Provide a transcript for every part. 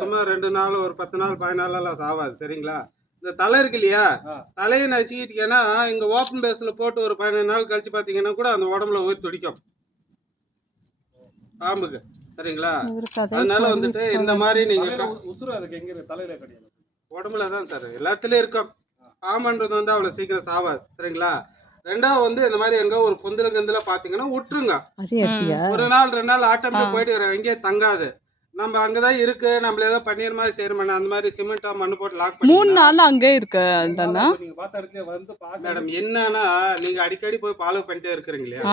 சும்மா 2 நாள் ஒரு 10 நாள் 15 நாள் சாவாது. சரிங்களா? இந்த தலை இருக்கு இல்லையா, தலையை நசுக்கிட்டீங்கன்னா இங்க ஓப்பன் பேஸ்ல போட்டு ஒரு 15 நாள் கழிச்சு பாத்தீங்கன்னா கூட அந்த உடம்புல உயிர் துடிக்கும் பாம்புக்கு. சரிங்களா? அதனால வந்துட்டு இந்த மாதிரி நீங்க உடம்புல தான் சார் எல்லாத்துலயும் இருக்கும். பாம்புன்றது வந்து அவ்வளவு சீக்கிரம் சாவாது. சரிங்களா? ரெண்டாவது வந்து இந்த மாதிரி எங்க ஒரு பொந்துல கந்துல பாத்தீங்கன்னா விட்டுருங்க. ஒரு நாள் 2 நாள் ஆட்டோமேட்டிக் போயிட்டு எங்கேயே தங்காது. நம்ம அங்கதான் இருக்கு, நம்மள ஏதோ பன்னீர் மாதிரி செய்யறோம், அந்த மாதிரி சிமெண்டா மண்ணு போட்டு லாக் பண்ணி 3 நாள் அங்கே இருக்கு. நீங்க பார்த்த இடத்துல வந்து மேடம் என்னன்னா நீங்க அடிக்கடி போய் ஃபாலோ பண்ணிட்டே இருக்கிறீங்க இல்லையா,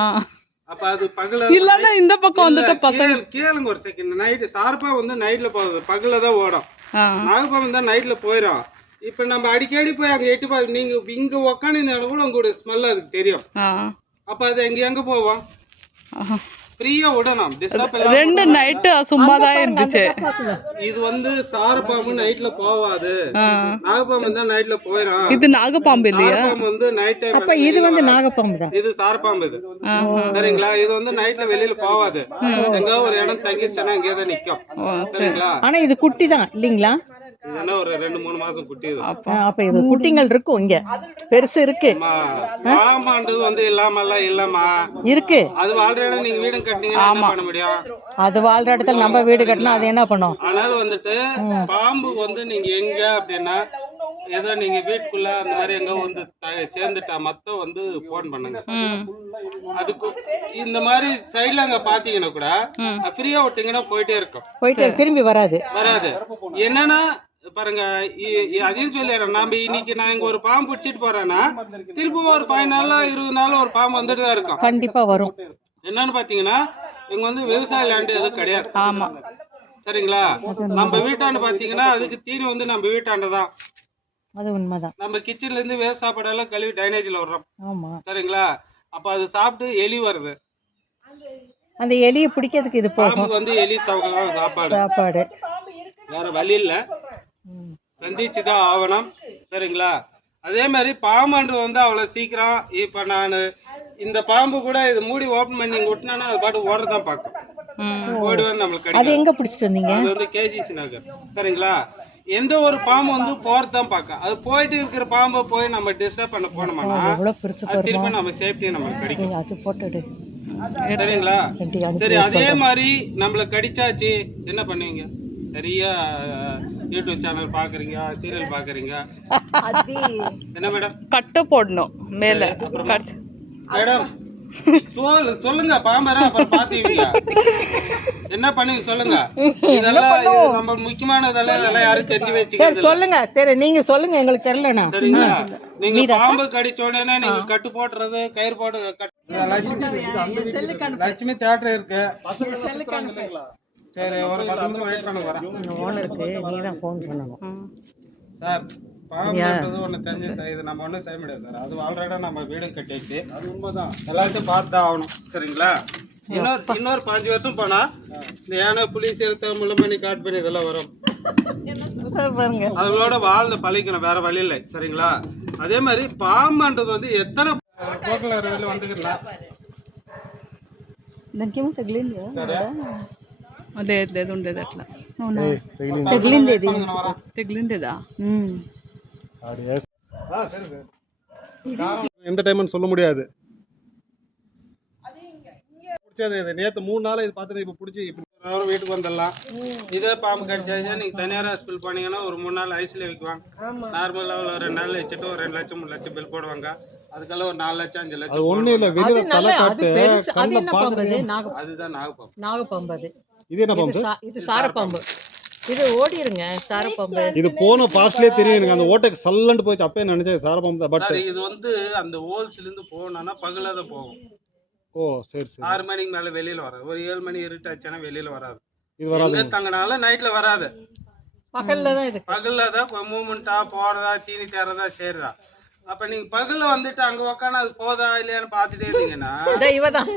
அப்ப அது பகல இல்லன்னா இந்த பக்கம் வந்துட்டு பசங்க கேளுங்க ஒரு செகண்ட். நைட் சார்பா வந்து நைட்ல போகுது, பகல்ல தான் ஓடும். நாகப்பாம்பு தான் நைட்ல போயிடும். இப்ப நம்ம அடிக்கடி போய் அங்க எட்டி பார்த்து நீங்க இங்க உக்காந்து இந்த இடம் கூட உங்களுடைய ஸ்மெல் அதுக்கு தெரியும். அப்ப அது எங்க போவோம், ஃப்ரீயா விடணும். டிஸ்டர்ப் 2 நைட் சும்மா தான் இருந்துச்சு. இது வந்து சாரப்பாம்பு நைட்ல போவாது, நாகப்பாம்பு தான் நைட்ல போயிடும். இது நாகப்பாம்பு இல்லையா? சாரப்பாம்பு வந்து நைட் டைம். அப்ப இது வந்து நாகப்பாம்பு தான். இது சாரப்பாம்பு இது. சரிங்களா? இது வந்து நைட்ல வெளியில போவாது. எங்க ஒரு இடம் தங்கிடுச்சுன்னா இங்கே தான் நிக்கும். சரிங்களா? ஆனா இது குட்டி தான் இல்லீங்களா? இதுனா ஒரு 2-3 மாசம் குட்டி இது. அப்ப இது குட்டிகள் இருக்கும், இங்க பெருசு இருக்கு. பாம்பான்றது வந்து இல்லாம இருக்கு. அது வாழ்ற இடம் நீங்க வீடு கட்டினீங்கன்னா என்ன பண்ண முடியும்? அது வாழ்ற இடத்துல நம்ம வீடு கட்டினா அது என்ன பண்ணும்? அதனால வந்துட்டு பாம்பு வந்து நீங்க எங்க அப்படின்னா ஏதோ நீங்க வீட்டுக்குள்ள அந்த மாதிரி எங்க வந்து சேர்ந்துட்டா மொத்தம் வந்து போன் பண்ணுங்க. அதுக்கு இந்த மாதிரி சைட்ல அங்க பாத்தீங்கன்னா கூட ஃப்ரீயா விட்டீங்கன்னா போயிட்டே இருக்கும், திரும்பி வராது. என்னன்னா பாருங்க, அதையும் சொல்லிடுறேன். நாம இன்னைக்கு நான் இங்க ஒரு பாம்பு பிடிச்சிட்டு போறேன்னா திருப்பி ஒரு 15 நாள் 20 நாள் ஒரு பாம்பு வந்துட்டு தான் இருக்கும். கண்டிப்பா வரும். என்னன்னு பாத்தீங்கன்னா இங்க வந்து விவசாய லேண்டு எதுவும் கிடையாது. ஆமா. சரிங்களா? நம்ம வீட்டாண்டு பாத்தீங்கன்னா அதுக்கு தீனி வந்து நம்ம வீட்டாண்டு தான். அது உண்மைதான். நம்ம கிச்சன்ல இருந்து வேஸ்ட் சாப்பாடெல்லாம் கழுவி டைனேஜ்ல வர்றோம். ஆமா. சரிங்களா? அப்ப அது சாப்பிட்டு எலி வருது. அந்த எலியை பிடிக்கிறதுக்கு இது போகும். வந்து எலி தவக்கை தான் சாப்பாடு. வேற வழி இல்ல, சந்திச்சுதான் ஆகணும். சரிங்களா? அதே மாதிரி பாம்பு வந்து அவ்வளவு சீக்கிரம் இப்ப நான் இந்த பாம்பு கூட இது மூடி ஓபன் பண்ணி விட்டுனா அது பாட்டு ஓடுறதான் பார்க்கும். ஓடி வந்து நம்மளுக்கு அது எங்க பிடிச்சிட்டு வந்தீங்க? அது வந்து கேசிசி நகர். சரிங்களா? எந்த ஒரு பாம்பு வந்து போறதான் பார்க்க, அது போயிட்டு இருக்கிற பாம்பை போய் நம்ம டிஸ்டர்ப் பண்ண போனோம்னா திருப்பி நம்ம சேஃப்டி நம்மளுக்கு கிடைக்கும். அது போட்டுடு. சரிங்களா? சரி, அதே மாதிரி நம்மள கடிச்சாச்சு என்ன பண்ணுவீங்க? நிறைய யூடியூப் சேனல் பாக்குறீங்க, சீரியல் பாக்குறீங்க. என்ன மேடம்? கட்டு போடணும் மேல. மேடம் சொல்லுங்க, பாம்பரா அப்புறம் பாத்துவீங்க. என்ன பண்ணுவீங்க சொல்லுங்க. இதெல்லாம் நம்ம முக்கியமானதெல்லாம் யாரும் தெரிஞ்சு வச்சுக்க சொல்லுங்க. நீங்க சொல்லுங்க, எங்களுக்கு தெரியலனா. சரிங்களா? நீங்க பாம்பு கடிச்ச உடனே நீங்க கட்டு போடுறது, கயிறு போட்டு லட்சுமி தியேட்டர் இருக்கு. சரி, ஒரு 10 நிமிஷம் வெயிட் பண்ண போறேன். ஓனருக்கு நீங்க தான் ஃபோன் பண்ணணும் சார். பாம்புன்றது ஒண்ணு தெரிஞ்சு இது நம்ம ஒண்ணும் செய்ய முடியாது சார். அது ஆல்ரெடி நம்ம வீடு கட்டிச்சு, அது உண்மைதான். எல்லாத்தையும் பார்த்து ஆகணும். சரிங்களா? இன்னொரு 5 வருஷம் போனா இந்த யானை, புலி, சிறுத்தை, முள்ளமணி, காட்டுப்பனி இதெல்லாம் வரும். அதோட வாழ்ந்து பழகிக்கணும், வேற வழி இல்லை. சரிங்களா? அதே மாதிரி பாம்புன்றது வந்து எத்தனை போக்கல வெளில வந்துக்கலாம். అదే లేదు ఉండేది అట్లా తెగిలిండేదా? எந்த டைம்னு சொல்ல முடியாது. நேற்று 3 நாள் இது பார்த்துட்டு இப்போ பிடிச்சி வீட்டுக்கு வந்துடலாம். இதே பாம்பு கடிச்சாச்சு நீங்க தனியார் ஹாஸ்பிட்டல் போனீங்கன்னா ஒரு 3 நாள் ஐசில வைக்குவாங்க. நார்மலா ஒரு 2 நாள் வச்சுட்டு ஒரு 2 லட்சம் 3 லட்சம் பில் போடுவாங்க. அதுக்கெல்லாம் ஒரு 4 லட்சம் 5 லட்சம். ஒண்ணு இல்ல, வெளியில தலை காட்டு. அதுதான் நாகப்பாம்பு. நாகப்பாம்பு அது. இது என்ன பாம்பு? இது சாரப்பாம்பு. இது ஓடிருங்க சாரப்பாம்பு. இது போன பாஸ்ட்லயே தெரியும் எனக்கு. அந்த ஓட்டைக்கு சல்லண்டு போயிச்சு. அப்பவே நினைச்சேன் சாரப்பாம்பு தான். பட் இது வந்து அந்த ஹோல்ஸ்ல இருந்து போனா பகலா தான் போகும். ஓ சரி சரி. 6 மணிக்கு மேல வெளியில வராது. ஒரு 7 மணி இருட்டாச்சுன்னா வெளியில வராது. இது வராது. தங்கனால நைட்ல வராது. பகல்ல தான் இது. பகல்ல தான் மூவ்மெண்டா போறதா, தீனி தேறதா, சேருதா. அப்ப நீங்க பகல்ல வந்துட்டு அங்க உக்காந்து அது போதா இல்லையான்னு பாத்துட்டே இருந்தீங்கன்னா இவதான்